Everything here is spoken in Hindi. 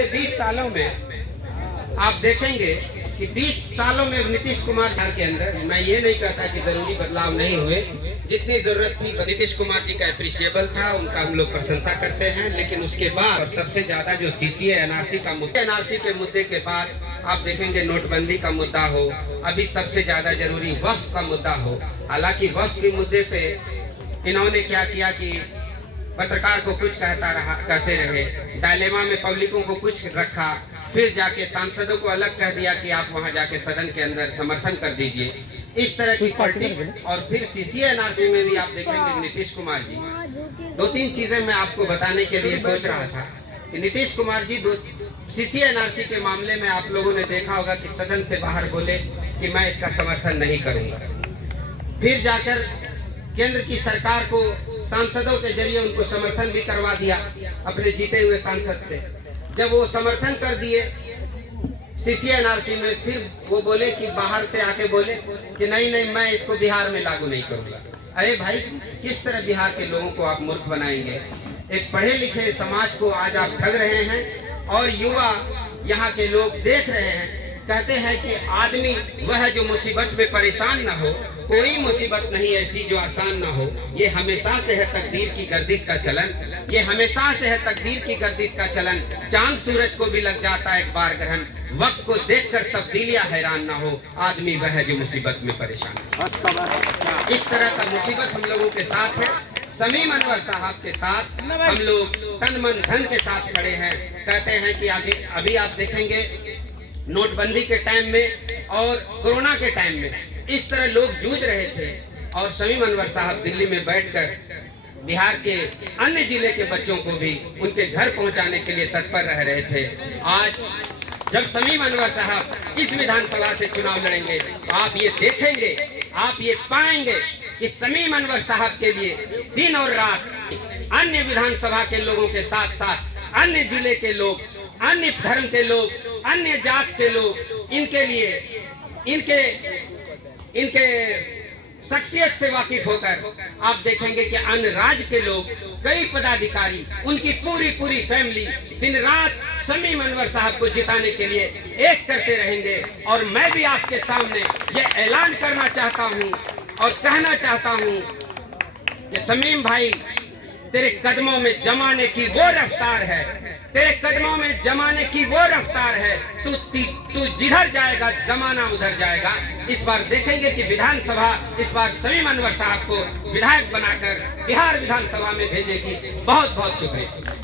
से 20 सालों में आप देखेंगे कि 20 सालों में नीतीश कुमार जी के अंदर, मैं ये नहीं कहता कि जरूरी बदलाव नहीं हुए, जितनी जरूरत थी नीतीश कुमार जी का एप्रिशिएबल था, उनका हम लोग प्रशंसा करते हैं। लेकिन उसके बाद सबसे ज्यादा जो सीसीए एनआरसी का मुद्दा, एनआरसी के मुद्दे के बाद आप देखेंगे नोटबंदी का मुद्दा हो, अभी सबसे ज्यादा जरूरी वक्फ का मुद्दा हो। हालांकि वक्फ के मुद्दे पे इन्होंने क्या किया कि पत्रकार को कुछ कहते रहे, डायलेमा में पब्लिकों को कुछ रखा, फिर जाके सांसदों को अलग कह दिया कि आप वहां जाके सदन के अंदर समर्थन कर दीजिए। इस तरह की पॉलिटिक्स। और फिर सीसीए एनआरसी में भी आप देखेंगे नीतीश कुमार जी, 2-3 चीजें मैं आपको बताने के लिए सोच रहा था कि नीतीश कुमार जी सीसीए एनआरसी के मामले में आप लोगों ने देखा होगा कि सदन से बाहर बोले कि मैं इसका समर्थन नहीं करूंगा। फिर जाकर केंद्र की सरकार को सांसदों के जरिए उनको समर्थन भी करवा दिया अपने जीते हुए सांसद से। जब वो समर्थन कर दिए सीसीए एनआरसी में, फिर वो बोले कि बाहर से आके बोले कि नहीं मैं इसको बिहार में लागू नहीं करूंगा। अरे भाई, किस तरह बिहार के लोगों को आप मूर्ख बनाएंगे? एक पढ़े लिखे समाज को आज आप ठग रहे हैं और युवा यहाँ के लोग देख रहे हैं। कहते हैं कि आदमी वह जो मुसीबत में परेशान ना हो, कोई मुसीबत नहीं ऐसी जो आसान ना हो। ये हमेशा से है तकदीर की गर्दिश का चलन, ये हमेशा से है तकदीर की गर्दिश का चलन। चांद सूरज को भी लग जाता है एक बार ग्रहण, वक्त को देखकर तब्दीलियां हैरान ना हो, आदमी वह है जो मुसीबत में परेशान है। इस तरह का मुसीबत हम लोगों के साथ है। शमीम अनवर साहब के साथ हम लोग तन मन धन के साथ खड़े हैं। कहते हैं कि आगे अभी आप देखेंगे नोटबंदी के टाइम में और कोरोना के टाइम में इस तरह लोग जूझ रहे थे और शमीम अनवर साहब दिल्ली में बैठकर बिहार के अन्य जिले के बच्चों को भी उनके घर पहुंचाने के लिए तत्पर रह रहे थे। आज जब शमीम अनवर साहब इस विधानसभा से चुनाव लड़ेंगे, आप ये देखेंगे, आप ये पाएंगे कि शमीम अनवर साहब के लिए दिन और रात अन्य विधानसभा के लोगों के साथ साथ अन्य जिले के लोग, अन्य धर्म के लोग, अन्य जात के लोग, इनके लिए इनके शख्सियत से वाकिफ होकर आप देखेंगे कि अन्य राज्य के लोग, कई पदाधिकारी, उनकी पूरी फैमिली दिन रात शमीम अनवर साहब को जिताने के लिए एक करते रहेंगे। और मैं भी आपके सामने ये ऐलान करना चाहता हूं और कहना चाहता हूं कि शमीम भाई, तेरे कदमों में जमाने की वो रफ्तार है, तेरे कदमों में जमाने की वो रफ्तार है, तू जिधर जाएगा जमाना उधर जाएगा। इस बार देखेंगे कि विधानसभा इस बार शमीम अनवर साहब को विधायक बनाकर बिहार विधानसभा में भेजेगी। बहुत बहुत शुक्रिया।